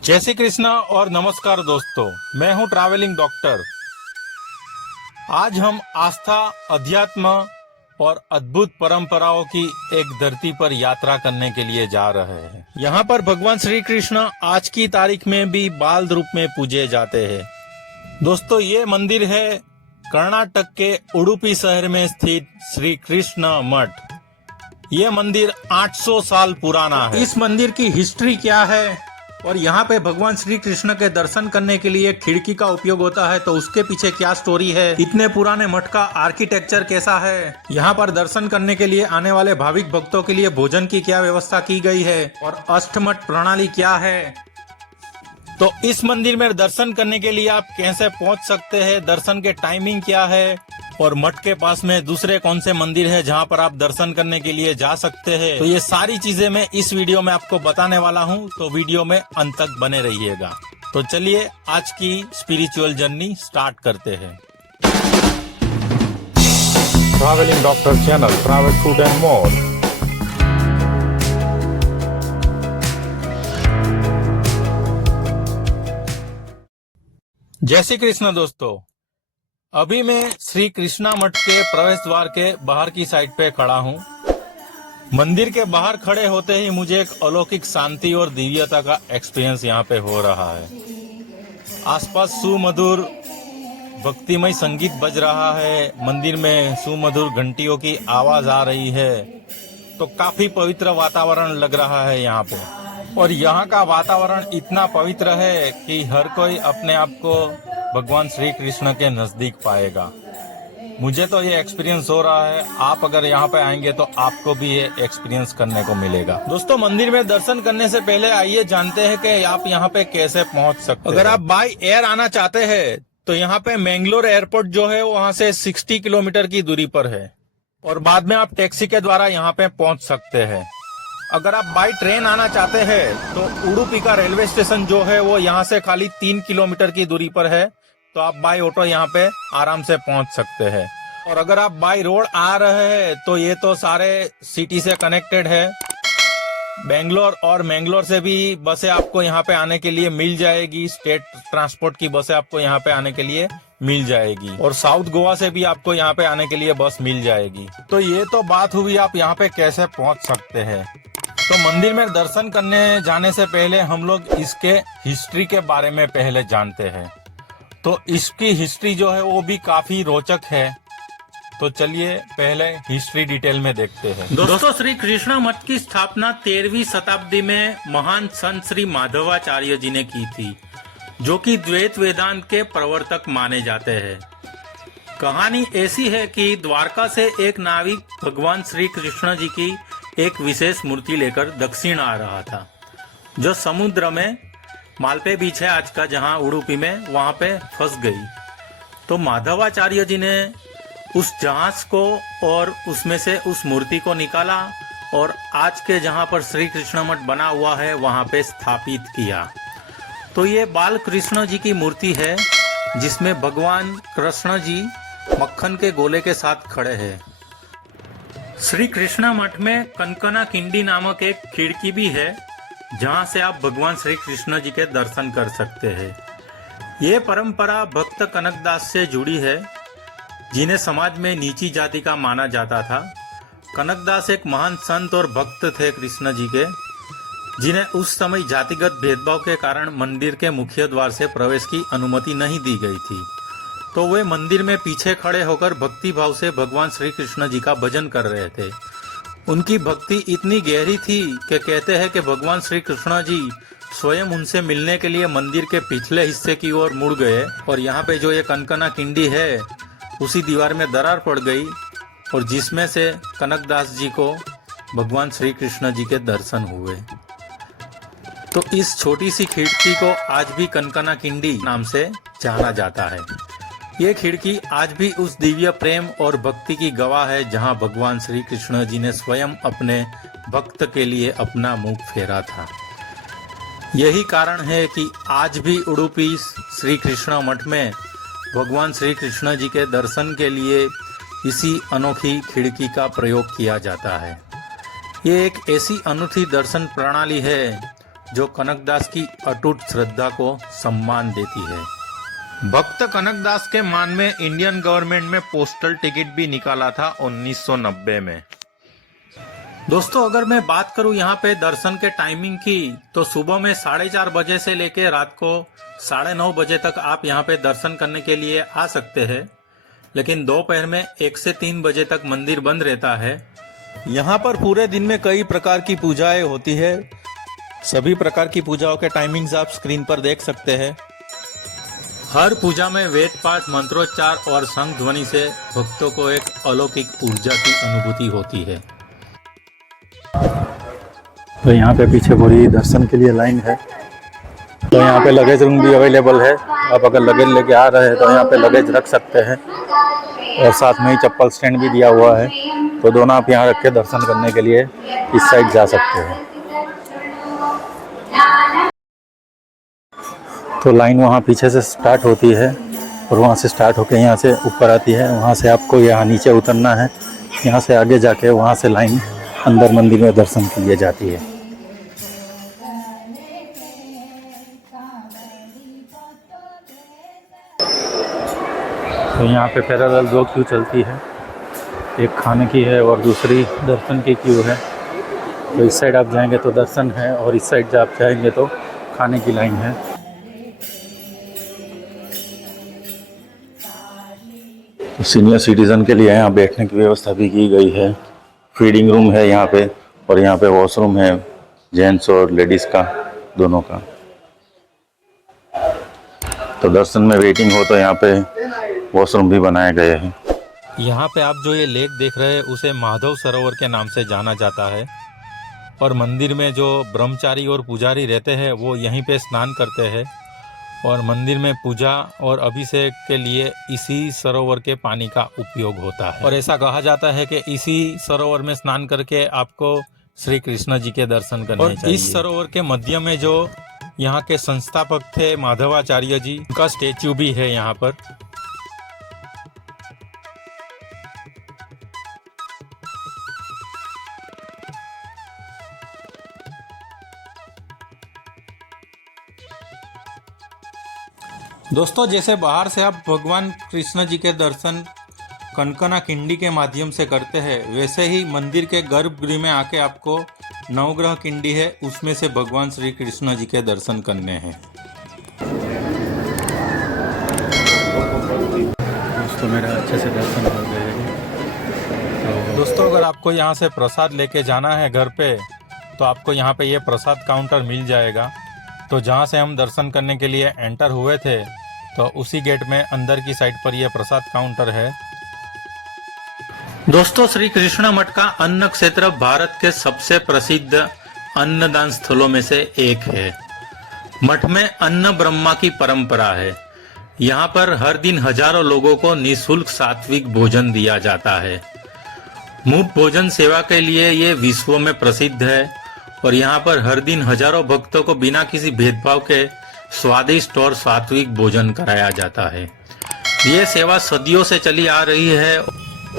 जय श्री कृष्णा और नमस्कार दोस्तों, मैं हूं ट्रैवलिंग डॉक्टर। आज हम आस्था, अध्यात्म और अद्भुत परंपराओं की एक धरती पर यात्रा करने के लिए जा रहे हैं। यहाँ पर भगवान श्री कृष्ण आज की तारीख में भी बाल रूप में पूजे जाते हैं। दोस्तों, ये मंदिर है कर्नाटक के उडुपी शहर में स्थित श्री कृष्ण मठ। ये मंदिर 800 साल पुराना है। इस मंदिर की हिस्ट्री क्या है और यहाँ पे भगवान श्री कृष्ण के दर्शन करने के लिए खिड़की का उपयोग होता है, तो उसके पीछे क्या स्टोरी है, इतने पुराने मठ का आर्किटेक्चर कैसा है, यहाँ पर दर्शन करने के लिए आने वाले भाविक भक्तों के लिए भोजन की क्या व्यवस्था की गई है और अष्टमठ प्रणाली क्या है, तो इस मंदिर में दर्शन करने के लिए आप कैसे पहुंच सकते हैं, दर्शन के टाइमिंग क्या है और मठ के पास में दूसरे कौन से मंदिर है जहां पर आप दर्शन करने के लिए जा सकते हैं, तो ये सारी चीजें मैं इस वीडियो में आपको बताने वाला हूं। तो वीडियो में अंत तक बने रहिएगा। तो चलिए आज की स्पिरिचुअल जर्नी स्टार्ट करते हैं। Travelling doctor channel, travel food and more. जय श्री कृष्ण दोस्तों, अभी मैं श्री कृष्णा मठ के प्रवेश द्वार के बाहर की साइड पे खड़ा हूँ। मंदिर के बाहर खड़े होते ही मुझे एक अलौकिक शांति और दिव्यता का एक्सपीरियंस यहाँ पे हो रहा है। आसपास सुमधुर भक्तिमय संगीत बज रहा है, मंदिर में सुमधुर घंटियों की आवाज आ रही है, तो काफी पवित्र वातावरण लग रहा है यहाँ पे। और यहाँ का वातावरण इतना पवित्र है कि हर कोई अपने आप को भगवान श्री कृष्ण के नजदीक पाएगा। मुझे तो ये एक्सपीरियंस हो रहा है। आप अगर यहाँ पे आएंगे तो आपको भी ये एक्सपीरियंस करने को मिलेगा। दोस्तों, मंदिर में दर्शन करने से पहले आइए जानते हैं कि आप यहाँ पे कैसे पहुँच सकते हैं। अगर आप बाय एयर आना चाहते हैं तो यहाँ पे मैंगलोर एयरपोर्ट जो है वहाँ से 60 किलोमीटर की दूरी पर है और बाद में आप टैक्सी के द्वारा यहाँ पे पहुँच सकते हैं। अगर आप बाई ट्रेन आना चाहते हैं तो उडुपी का रेलवे स्टेशन जो है वो यहाँ से खाली 3 किलोमीटर की दूरी पर है, तो आप बाई ऑटो यहाँ पे आराम से पहुँच सकते हैं। और अगर आप बाई रोड आ रहे हैं तो ये तो सारे सिटी से कनेक्टेड है। बेंगलोर और मैंगलोर से भी बसें आपको यहाँ पे आने के लिए मिल जाएगी। स्टेट ट्रांसपोर्ट की बसें आपको यहाँ पे आने के लिए मिल जाएगी और साउथ गोवा से भी आपको यहाँ पे आने के लिए बस मिल जाएगी। तो ये तो बात हुई आप यहाँ पे कैसे पहुँच सकते हैं। तो मंदिर में दर्शन करने जाने से पहले हम लोग इसके हिस्ट्री के बारे में पहले जानते हैं। तो इसकी हिस्ट्री जो है वो भी काफी रोचक है। तो चलिए पहले हिस्ट्री डिटेल में देखते हैं। दोस्तों, श्री कृष्ण मठ की स्थापना 13वीं शताब्दी में महान संत श्री माधवाचार्य जी ने की थी, जो कि द्वैत वेदांत के प्रवर्तक माने जाते हैं। कहानी ऐसी है कि द्वारका से एक नाविक भगवान श्री कृष्ण जी की एक विशेष मूर्ति लेकर दक्षिण आ रहा था, जो समुद्र में मालपे बीच है आज का, जहां उडुपी में, वहां पे फंस गई। तो माधवाचार्य जी ने उस जहाज को और उसमें से उस मूर्ति को निकाला और आज के जहां पर श्री कृष्ण मठ बना हुआ है वहां पे स्थापित किया। तो ये बाल कृष्ण जी की मूर्ति है, जिसमें भगवान कृष्ण जी मक्खन के गोले के साथ खड़े हैं। श्री कृष्णा मठ में कनकना किंडी नामक एक खिड़की भी है, जहां से आप भगवान श्री कृष्ण जी के दर्शन कर सकते हैं। ये परंपरा भक्त कनकदास से जुड़ी है, जिन्हें समाज में नीची जाति का माना जाता था। कनकदास एक महान संत और भक्त थे कृष्ण जी के, जिन्हें उस समय जातिगत भेदभाव के कारण मंदिर के मुख्य द्वार से प्रवेश की अनुमति नहीं दी गई थी। तो वे मंदिर में पीछे खड़े होकर भक्ति भाव से भगवान श्री कृष्ण जी का भजन कर रहे थे। उनकी भक्ति इतनी गहरी थी कि कहते हैं कि भगवान श्री कृष्ण जी स्वयं उनसे मिलने के लिए मंदिर के पिछले हिस्से की ओर मुड़ गए और यहाँ पे जो ये कनकना किंडी है उसी दीवार में दरार पड़ गई और जिसमें से कनकदास जी को भगवान श्री कृष्ण जी के दर्शन हुए। तो इस छोटी सी खिड़की को आज भी कनकना किंडी नाम से जाना जाता है। ये खिड़की आज भी उस दिव्य प्रेम और भक्ति की गवाह है, जहां भगवान श्री कृष्ण जी ने स्वयं अपने भक्त के लिए अपना मुख फेरा था। यही कारण है कि आज भी उडुपी श्री कृष्ण मठ में भगवान श्री कृष्ण जी के दर्शन के लिए इसी अनोखी खिड़की का प्रयोग किया जाता है। ये एक ऐसी अनूठी दर्शन प्रणाली है जो कनकदास की अटूट श्रद्धा को सम्मान देती है। भक्त कनकदास के मान में इंडियन गवर्नमेंट में पोस्टल टिकट भी निकाला था 1990 में। दोस्तों, अगर मैं बात करूं यहाँ पे दर्शन के टाइमिंग की, तो सुबह में 4:30 बजे से लेके रात को 9:30 बजे तक आप यहाँ पे दर्शन करने के लिए आ सकते हैं। लेकिन दोपहर में 1 से 3 बजे तक मंदिर बंद रहता है। यहाँ पर पूरे दिन में कई प्रकार की पूजाएं होती है। सभी प्रकार की पूजाओं के टाइमिंग्स आप स्क्रीन पर देख सकते हैं। हर पूजा में वेद पाठ, मंत्रोच्चार और शंख ध्वनि से भक्तों को एक अलौकिक ऊर्जा की अनुभूति होती है। तो यहाँ पे पीछे पूरी दर्शन के लिए लाइन है। तो यहाँ पे लगेज रूम भी अवेलेबल है। आप अगर लगेज लेके आ रहे हैं तो यहाँ पे लगेज रख सकते हैं, और साथ में ही चप्पल स्टैंड भी दिया हुआ है। तो दोनों आप यहाँ रख के दर्शन करने के लिए इस साइड जा सकते हैं। तो लाइन वहाँ पीछे से स्टार्ट होती है और वहाँ से स्टार्ट होकर यहाँ से ऊपर आती है। वहाँ से आपको यहाँ नीचे उतरना है। यहाँ से आगे जाके वहाँ से लाइन अंदर मंदिर में दर्शन के लिए जाती है। तो यहाँ पे पैरेलल 2 क्यू चलती है, एक खाने की है और दूसरी दर्शन की क्यू है। तो इस साइड आप जाएंगे तो दर्शन है, और इस साइड जब आप जाएंगे तो खाने की लाइन है। तो सीनियर सिटीज़न के लिए यहाँ बैठने की व्यवस्था भी की गई है। फीडिंग रूम है यहाँ पे, और यहाँ पे वॉशरूम है, जेंट्स और लेडीज़ का दोनों का। तो दर्शन में वेटिंग हो तो यहाँ पे वॉशरूम भी बनाए गए हैं। यहाँ पे आप जो ये लेक देख रहे हैं उसे माधव सरोवर के नाम से जाना जाता है। और मंदिर में जो ब्रह्मचारी और पुजारी रहते हैं वो यहीं पे स्नान करते हैं, और मंदिर में पूजा और अभिषेक के लिए इसी सरोवर के पानी का उपयोग होता है। और ऐसा कहा जाता है कि इसी सरोवर में स्नान करके आपको श्री कृष्ण जी के दर्शन करने चाहिए। इस सरोवर के मध्य में जो यहाँ के संस्थापक थे माधवाचार्य जी, उनका स्टेच्यू भी है यहाँ पर। दोस्तों, जैसे बाहर से आप भगवान कृष्ण जी के दर्शन कनकना किंडी के माध्यम से करते हैं, वैसे ही मंदिर के गर्भगृह में आके आपको नवग्रह किंडी है उसमें से भगवान श्री कृष्ण जी के दर्शन करने हैं। दोस्तों, मेरा अच्छे से दर्शन हो गए। तो दोस्तों, अगर आपको यहाँ से प्रसाद लेके जाना है घर पे, तो आपको यहाँ पे ये प्रसाद काउंटर मिल जाएगा। तो जहाँ से हम दर्शन करने के लिए एंटर हुए थे, तो उसी गेट में अंदर की साइड पर यह प्रसाद काउंटर है। दोस्तों, श्री कृष्ण मठ का अन्न क्षेत्र भारत के सबसे प्रसिद्ध अन्नदान स्थलों में से एक है। मठ में अन्न ब्रह्मा की परंपरा है। यहाँ पर हर दिन हजारों लोगों को निःशुल्क सात्विक भोजन दिया जाता है। मुफ्त भोजन सेवा के लिए ये विश्व में प्रसिद्ध है, और यहाँ पर हर दिन हजारों भक्तों को बिना किसी भेदभाव के स्वादिष्ट और सात्विक भोजन कराया जाता है। ये सेवा सदियों से चली आ रही है।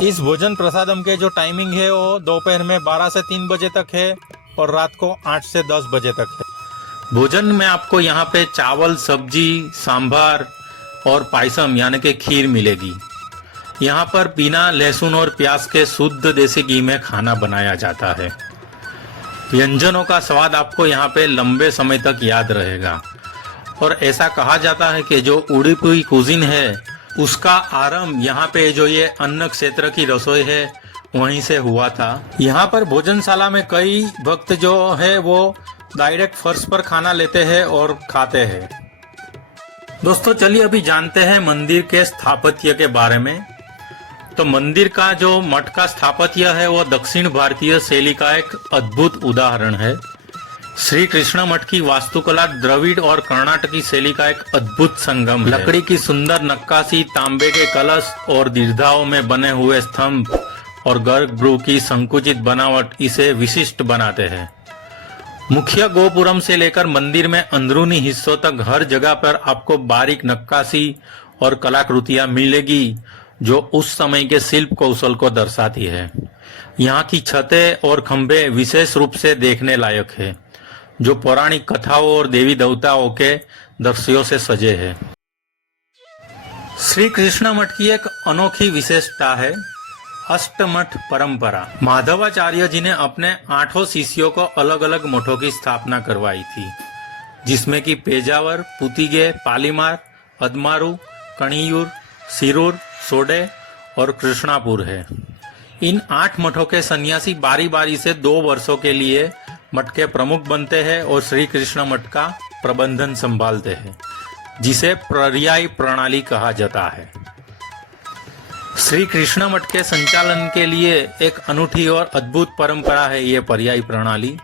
इस भोजन प्रसादम के जो टाइमिंग है वो दोपहर में 12 से 3 बजे तक है, और रात को 8 से 10 बजे तक है। भोजन में आपको यहाँ पे चावल, सब्जी, सांभर और पायसम यानी कि खीर मिलेगी। यहाँ पर बिना लहसुन और प्याज के शुद्ध देसी घी में खाना बनाया जाता है। व्यंजनों का स्वाद आपको यहाँ पे लंबे समय तक याद रहेगा। और ऐसा कहा जाता है कि जो उड़ीपुरी कुजिन है उसका आरंभ यहाँ पे जो ये अन्न क्षेत्र की रसोई है वहीं से हुआ था। यहाँ पर भोजनशाला में कई भक्त जो है वो डायरेक्ट फर्श पर खाना लेते हैं और खाते हैं। दोस्तों, चलिए अभी जानते हैं मंदिर के स्थापत्य के बारे में। तो मंदिर का जो मठ का स्थापत्य है वो दक्षिण भारतीय शैली का एक अद्भुत उदाहरण है। श्री कृष्ण मठ की वास्तुकला द्रविड़ और कर्नाटकी शैली का एक अद्भुत संगम है। लकड़ी की सुंदर नक्काशी, तांबे के कलश और दीर्घाओं में बने हुए स्तंभ और गर्भगृह की संकुचित बनावट इसे विशिष्ट बनाते हैं। मुख्य गोपुरम से लेकर मंदिर में अंदरूनी हिस्सों तक हर जगह पर आपको बारीक नक्काशी और कलाकृतियां मिलेगी जो उस समय के शिल्प कौशल को दर्शाती है। यहाँ की छतें और खंभे विशेष रूप से देखने लायक है। जो पौराणिक कथाओं और देवी देवताओं के दृश्यों से सजे हैं। श्री कृष्ण मठ की एक अनोखी विशेषता है अष्टमठ परंपरा। माधवाचार्य जी ने अपने 8 शिष्यों को अलग अलग मठों की स्थापना करवाई थी, जिसमें कि पेजावर, पुतिगे, पालीमार, अदमारू, कणियूर, सिरूर, सोडे और कृष्णापुर है। इन 8 मठों के सन्यासी बारी बारी से 2 वर्षों के लिए मठ के प्रमुख बनते हैं और श्री कृष्ण मठ का प्रबंधन संभालते हैं, जिसे पर्यायी प्रणाली कहा जाता है। श्री कृष्ण मठ के संचालन के लिए एक अनूठी और अद्भुत परंपरा है ये पर्यायी प्रणाली।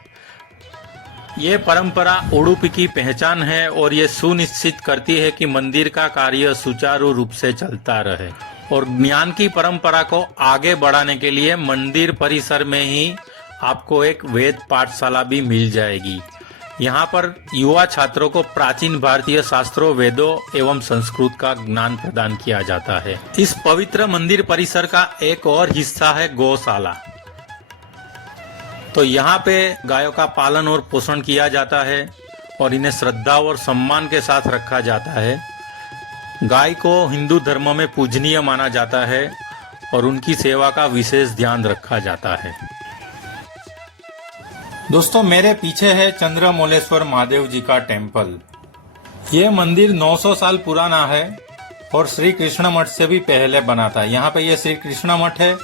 ये परंपरा उडुपी की पहचान है और ये सुनिश्चित करती है कि मंदिर का कार्य सुचारू रूप से चलता रहे। और ज्ञान की परंपरा को आगे बढ़ाने के लिए मंदिर परिसर में ही आपको एक वेद पाठशाला भी मिल जाएगी। यहाँ पर युवा छात्रों को प्राचीन भारतीय शास्त्रों, वेदों एवं संस्कृत का ज्ञान प्रदान किया जाता है। इस पवित्र मंदिर परिसर का एक और हिस्सा है गौशाला। तो यहाँ पे गायों का पालन और पोषण किया जाता है और इन्हें श्रद्धा और सम्मान के साथ रखा जाता है। गाय को हिंदू धर्म में पूजनीय माना जाता है और उनकी सेवा का विशेष ध्यान रखा जाता है। दोस्तों, मेरे पीछे है चंद्रमौलेश्वर महादेव जी का टेम्पल। ये मंदिर 900 साल पुराना है और श्री कृष्ण मठ से भी पहले बना था। यहाँ पे ये श्री कृष्ण मठ है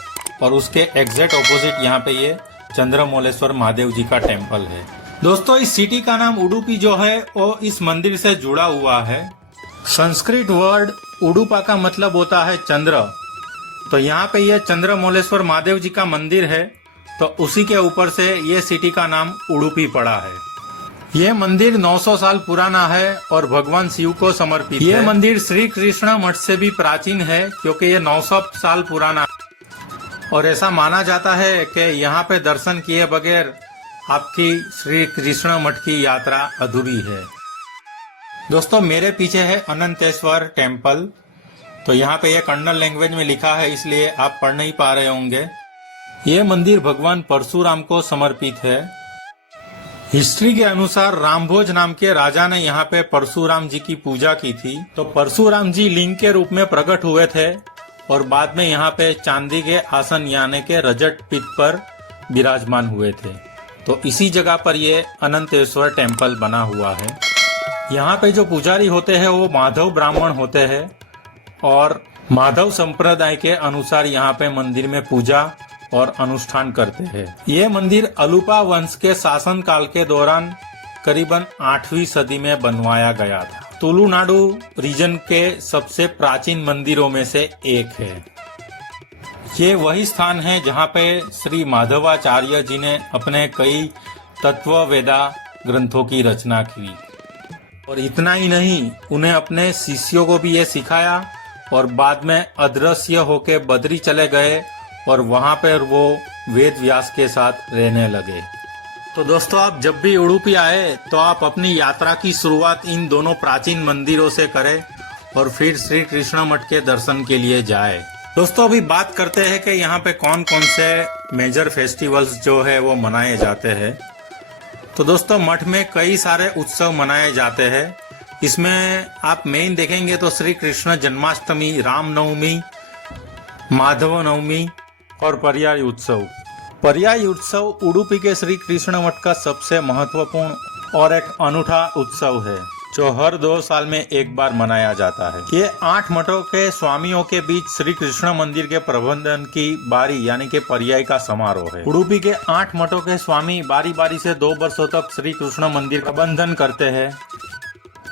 और उसके एग्जैक्ट ऑपोजिट यहाँ पे ये चंद्रमौलेश्वर महादेव जी का टेम्पल है। दोस्तों, इस सिटी का नाम उडुपी जो है वो इस मंदिर से जुड़ा हुआ है। संस्कृत वर्ड उडुपा का मतलब होता है चंद्र। तो यहाँ पे ये चंद्रमौलेश्वर महादेव जी का मंदिर है, तो उसी के ऊपर से ये सिटी का नाम उडुपी पड़ा है। ये मंदिर 900 साल पुराना है और भगवान शिव को समर्पित है। ये मंदिर श्री कृष्ण मठ से भी प्राचीन है क्योंकि ये 900 साल पुराना और ऐसा माना जाता है कि यहाँ पे दर्शन किए बगैर आपकी श्री कृष्ण मठ की यात्रा अधूरी है। दोस्तों, मेरे पीछे है अनंतेश्वर टेम्पल। तो यहाँ पे ये कन्नड़ लैंग्वेज में लिखा है, इसलिए आप पढ़ नहीं पा रहे होंगे। ये मंदिर भगवान परशुराम को समर्पित है। हिस्ट्री के अनुसार रामभोज नाम के राजा ने यहाँ पे परशुराम जी की पूजा की थी। तो परशुराम जी लिंग के रूप में प्रकट हुए थे और बाद में यहाँ पे चांदी के आसन यानी के रजत पीठ पर विराजमान हुए थे। तो इसी जगह पर ये अनंतेश्वर टेम्पल बना हुआ है। यहाँ पे जो पुजारी होते हैं वो माधव ब्राह्मण होते हैं और माधव संप्रदाय के अनुसार यहाँ पे मंदिर में पूजा और अनुष्ठान करते हैं। ये मंदिर अलूपा वंश के शासन काल के दौरान करीबन 8वीं सदी में बनवाया गया था। तुलुनाडु रीजन के सबसे प्राचीन मंदिरों में से एक है। ये वही स्थान है जहाँ पे श्री माधवाचार्य जी ने अपने कई तत्व वेदा ग्रंथों की रचना की। और इतना ही नहीं, उन्हें अपने शिष्यों को भी ये सिखाया और बाद में अदृश्य होके बद्री चले गए और वहाँ पर वो वेद व्यास के साथ रहने लगे। तो दोस्तों, आप जब भी उडुपी आए तो आप अपनी यात्रा की शुरुआत इन दोनों प्राचीन मंदिरों से करें और फिर श्री कृष्ण मठ के दर्शन के लिए जाए। दोस्तों, अभी बात करते हैं कि यहाँ पे कौन कौन से मेजर फेस्टिवल्स जो है वो मनाए जाते हैं। तो दोस्तों, मठ में कई सारे उत्सव मनाए जाते हैं। इसमें आप मेन देखेंगे तो श्री कृष्ण जन्माष्टमी, रामनवमी, माधव नवमी और पर्याय उत्सव। पर्याय उत्सव उडुपी के श्री कृष्ण मठ का सबसे महत्वपूर्ण और एक अनूठा उत्सव है जो हर 2 साल में एक बार मनाया जाता है। ये 8 मठों के स्वामियों के बीच श्री कृष्ण मंदिर के प्रबंधन की बारी यानी कि पर्याय का समारोह है। उडुपी के 8 मठों के स्वामी बारी बारी से 2 वर्षों तक श्री कृष्ण मंदिर प्रबंधन करते हैं।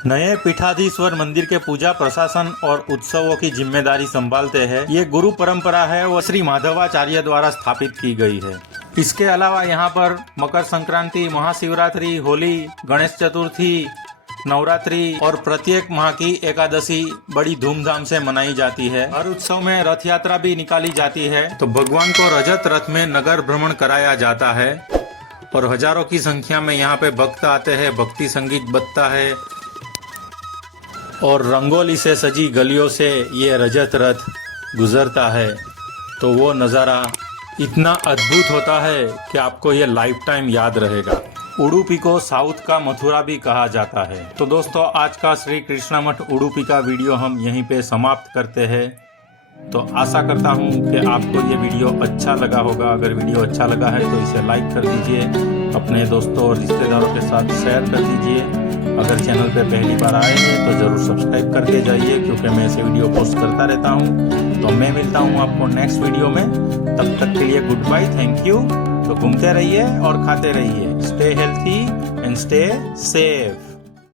नए पीठाधीश्वर मंदिर के पूजा, प्रशासन और उत्सवों की जिम्मेदारी संभालते हैं। ये गुरु परंपरा है वो श्री माधवाचार्य द्वारा स्थापित की गई है। इसके अलावा यहाँ पर मकर संक्रांति, महाशिवरात्रि, होली, गणेश चतुर्थी, नवरात्रि और प्रत्येक माह की एकादशी बड़ी धूमधाम से मनाई जाती है। हर उत्सव में रथ यात्रा भी निकाली जाती है। तो भगवान को रजत रथ में नगर भ्रमण कराया जाता है और हजारों की संख्या में यहाँ पे भक्त आते हैं। भक्ति संगीत बजता है और रंगोली से सजी गलियों से ये रजत रथ गुजरता है। तो वो नज़ारा इतना अद्भुत होता है कि आपको ये लाइफ टाइम याद रहेगा। उडुपी को साउथ का मथुरा भी कहा जाता है। तो दोस्तों, आज का श्री कृष्णा मठ उडुपी का वीडियो हम यहीं पे समाप्त करते हैं। तो आशा करता हूँ कि आपको ये वीडियो अच्छा लगा होगा। अगर वीडियो अच्छा लगा है तो इसे लाइक कर दीजिए, अपने दोस्तों और रिश्तेदारों के साथ शेयर कर दीजिए। अगर चैनल पे पहली बार आए हैं तो ज़रूर सब्सक्राइब करके जाइए, क्योंकि मैं ऐसे वीडियो पोस्ट करता रहता हूँ। तो मैं मिलता हूँ आपको नेक्स्ट वीडियो में। तब तक के लिए गुड बाय, थैंक यू। तो घूमते रहिए और खाते रहिए। Stay healthy and stay safe.